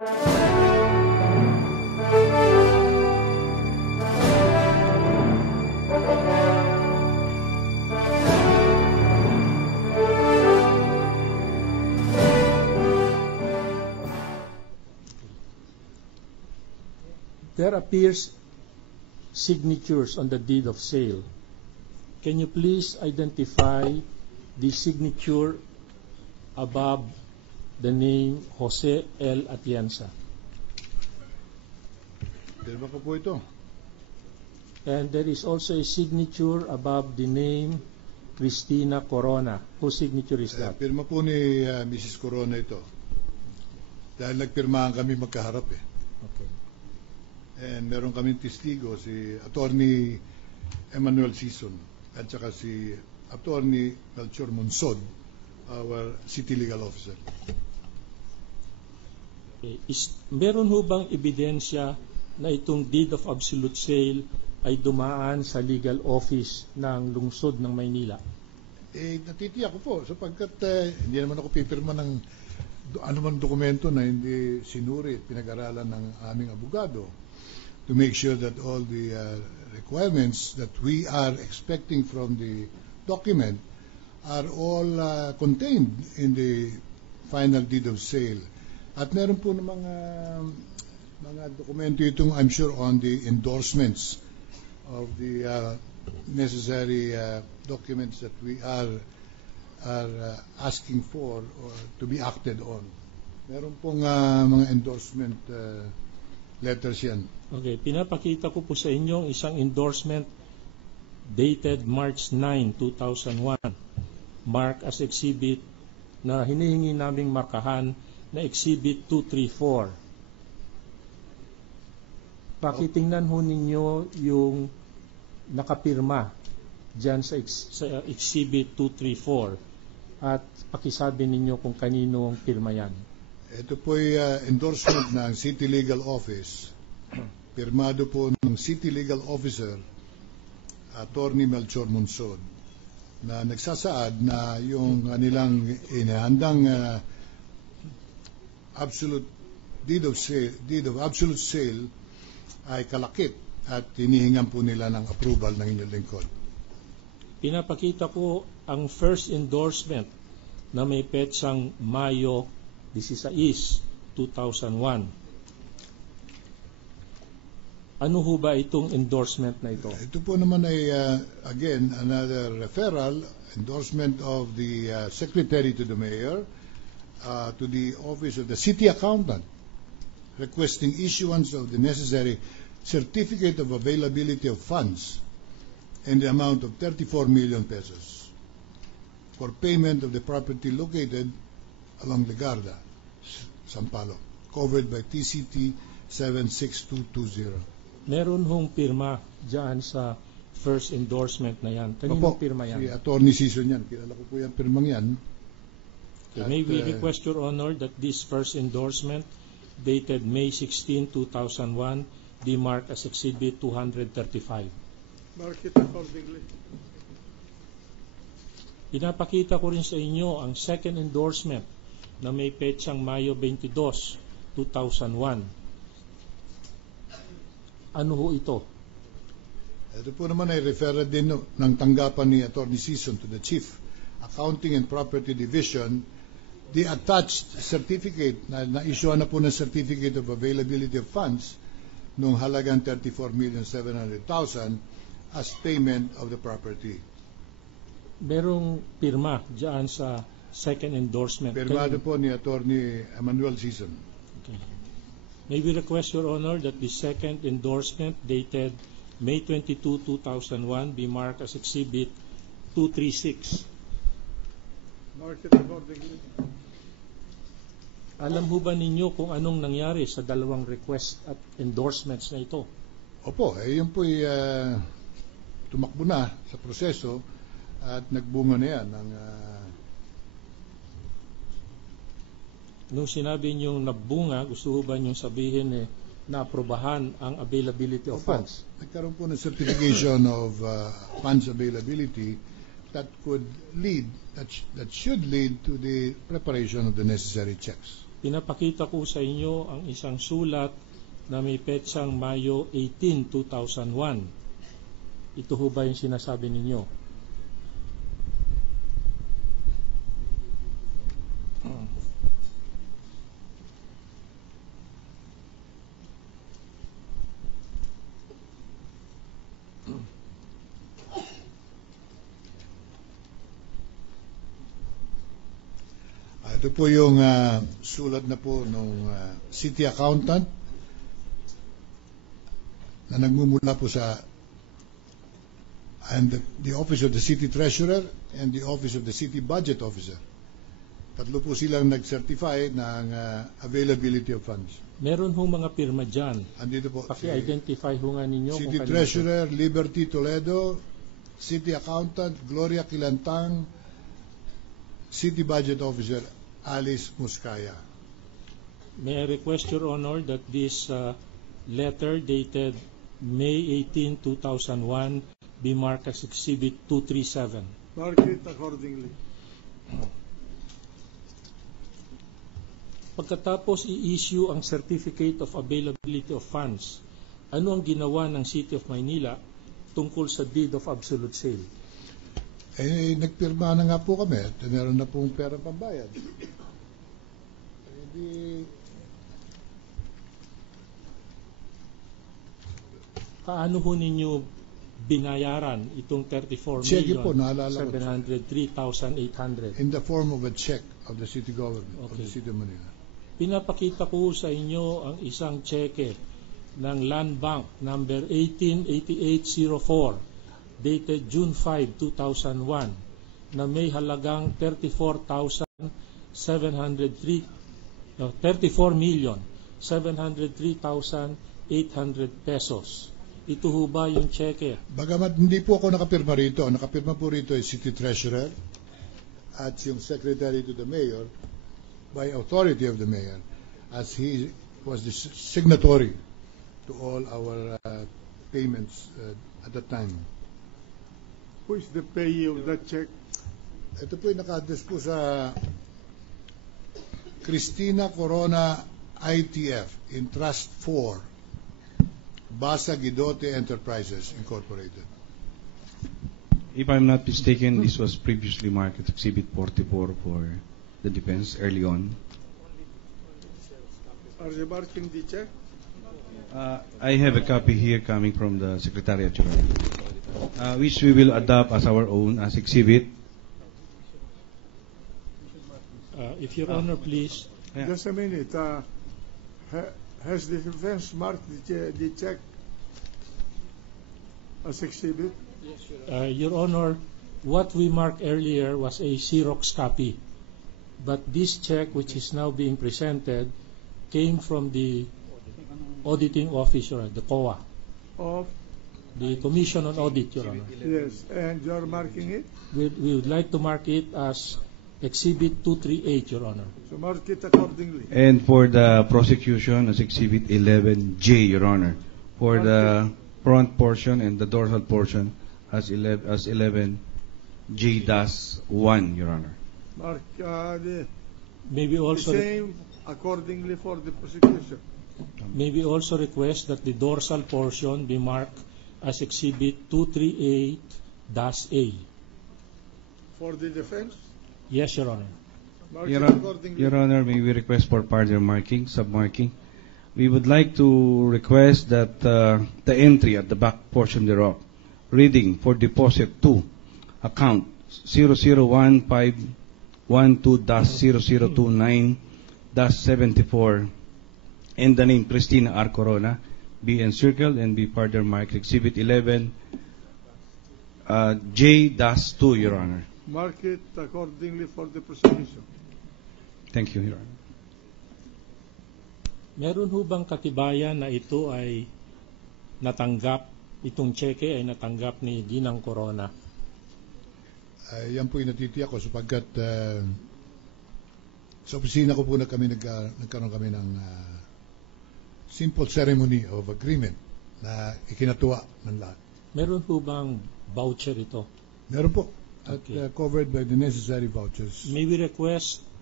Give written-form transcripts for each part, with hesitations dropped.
There appears signatures on the deed of sale. Can you please identify the signature above the name Jose L. Atienza? Pirma ko po ito. And there is also a signature above the name Cristina Corona. Whose signature is that? Pirma po ni Mrs. Corona ito. Dahil nagpirmahan kami magkaharap eh. Okay. And meron kaming testigo, si Attorney Emmanuel Sison at saka si Attorney Melchor Monsod, our City Legal Officer. Okay. Meron ho bang ebidensya na itong deed of absolute sale ay dumaan sa legal office ng lungsod ng Maynila? Natitiyak ko po sapagkat hindi naman ako pipirma ng anuman dokumento na hindi sinuri at pinag-aralan ng aming abogado to make sure that all the requirements that we are expecting from the document are all contained in the final deed of sale. At meron po ng mga dokumento itong, I'm sure, on the endorsements of the necessary documents that we are asking for or to be acted on. Meron pong mga endorsement letters yan. Okay, pinapakita ko po sa inyo isang endorsement dated March 9, 2001, marked as exhibit na hinihingi naming markahan na exhibit 234. Pakitingnan ho ninyo yung nakapirma dyan sa exhibit 234 at pakisabi ninyo kung kaninong pirma yan. Ito po ay endorsement ng City Legal Office. Pirmado po ng City Legal Officer, Attorney Melchor Monsod, na nagsasaad na yung kanilang inahandang absolute deed of absolute sale ay kalakip at hinihingan po nila ng approval ng inyong lingkod. Pinapakita ko ang first endorsement na may petsang Mayo 16, 2001. Ano ho ba itong endorsement na ito? Ito po naman ay, again, another referral, endorsement of the Secretary to the Mayor, to the Office of the City Accountant, requesting issuance of the necessary Certificate of Availability of Funds in the amount of 34 million pesos for payment of the property located along Legarda, Sampaloc, covered by TCT 76220. Meron hong pirma dyan sa first endorsement na yan. Kaninong pirma yan? Si Attorney Sison yan. Kilala ko po yung pirmang yan. Okay, may we request, Your Honor, that this first endorsement dated May 16, 2001 be marked as Exhibit 235. Mark it accordingly. Pinapakita ko rin sa inyo ang second endorsement na may petsang Mayo 22, 2001. Ano ho ito? Ito po naman ay referred din ng tanggapan ni Attorney Sison to the Chief Accounting and Property Division, the attached certificate, na-issue na po ng Certificate of Availability of Funds nung halagang 34,700,000 as payment of the property. Merong pirma dyan sa second endorsement. Pirmado po ni Attorney Emmanuel Sison. Okay. May we request, Your Honor, that the second endorsement dated May 22, 2001 be marked as Exhibit 236. Mark it accordingly. Alam ho ba ninyo kung anong nangyari sa dalawang request at endorsements na ito? Opo, yun po ay tumakbo na sa proseso at nagbunga na yan ng Nung sinabi niyong nabunga, gusto ho ba niyong sabihin na-aprobahan ang availability of funds? Nagkaroon po ng certification of funds availability that could lead, that should lead to the preparation of the necessary checks. Pinapakita ko sa inyo ang isang sulat na may petsang Mayo 18, 2001. Ito ho ba yung sinasabi ninyo? Ito po yung sulat na po ng city accountant na nagmumula po sa the office of the city treasurer and the office of the city budget officer. Tatlo po silang nag-certify ng availability of funds. Meron ho mga pirma dyan. Andito po Paki-identify ho nga ninyo. City kung kanino. treasurer Liberty Toledo, city accountant Gloria Quilantang, city budget officer Alice Muscaya. May I request, Your Honor, that this letter dated May 18, 2001 be marked as Exhibit 237. Mark it accordingly. Pagkatapos i-issue ang Certificate of Availability of Funds, ano ang ginawa ng City of Maynila tungkol sa Deed of Absolute Sale? Nagpirma na nga po kami at meron na pong pera pambayad. Paano ho ninyo binayaran itong 34 po, naalala ko. 703,800? In the form of a check of the city government, of the Okay. city of Manila. Pinapakita ko sa inyo ang isang cheque ng Land Bank number 188804 dated June 5, 2001 na may halagang 34,703,800 pesos. Ito ho ba yung cheque? Bagamat hindi po ako nakapirma rito, ang nakapirma po rito ay city treasurer at yung secretary to the mayor by authority of the mayor as he was the signatory to all our payments at that time. Who is the payee of that check? Ito po yung naka-address po sa Cristina Corona ITF in Trust 4, Basa Guidote Enterprises Incorporated. If I'm not mistaken, this was previously marked as Exhibit 44 for the defense early on. Are they marking the check? I have a copy here coming from the Secretariat General, which we will adopt as our own as exhibit. If Your Honor, please. Yeah. Just a minute. Has the defense marked the check as exhibit? Your Honor, what we marked earlier was a Xerox copy. But this check, which is now being presented, came from the auditing office, Your Honor, the COA, Of the Commission on Audit, Your Honor. yes, and you are marking it. We would like to mark it as Exhibit 238, Your Honor. So mark it accordingly. And for the prosecution as Exhibit 11J, Your Honor. For the front portion and the dorsal portion as 11J-1, Your Honor. Mark the Maybe also same accordingly for the prosecution. maybe also request that the dorsal portion be marked as Exhibit 238-A. For the defense, Yes, Your Honor. mark Your it Hon- accordingly. Your Honor, may we request for further marking, sub-marking? We would like to request that the entry at the back portion thereof, reading for deposit to account 001512-0029-74 and the name Cristina R. Corona be encircled and be further marked Exhibit 11 J-2, Your Honor. Mark it accordingly for the prosecution. Thank you, Your Honor. Meron ho bang katibayan na ito ay natanggap, itong cheque ay natanggap ni Ginang Corona? Yan po yung natitiyak ko sapagkat sa opisina ko po nagkaroon kami ng simple ceremony of agreement na ikinatuwa ng lahat. Meron ho bang voucher ito? Meron po at Okay. covered by the necessary vouchers. May we request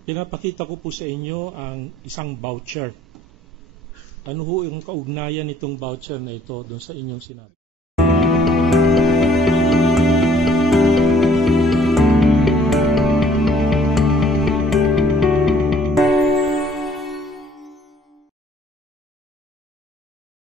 Pinapakita ko po sa inyo ang isang voucher. Ano ho yung kaugnayan nitong voucher na ito doon sa inyong sinabi?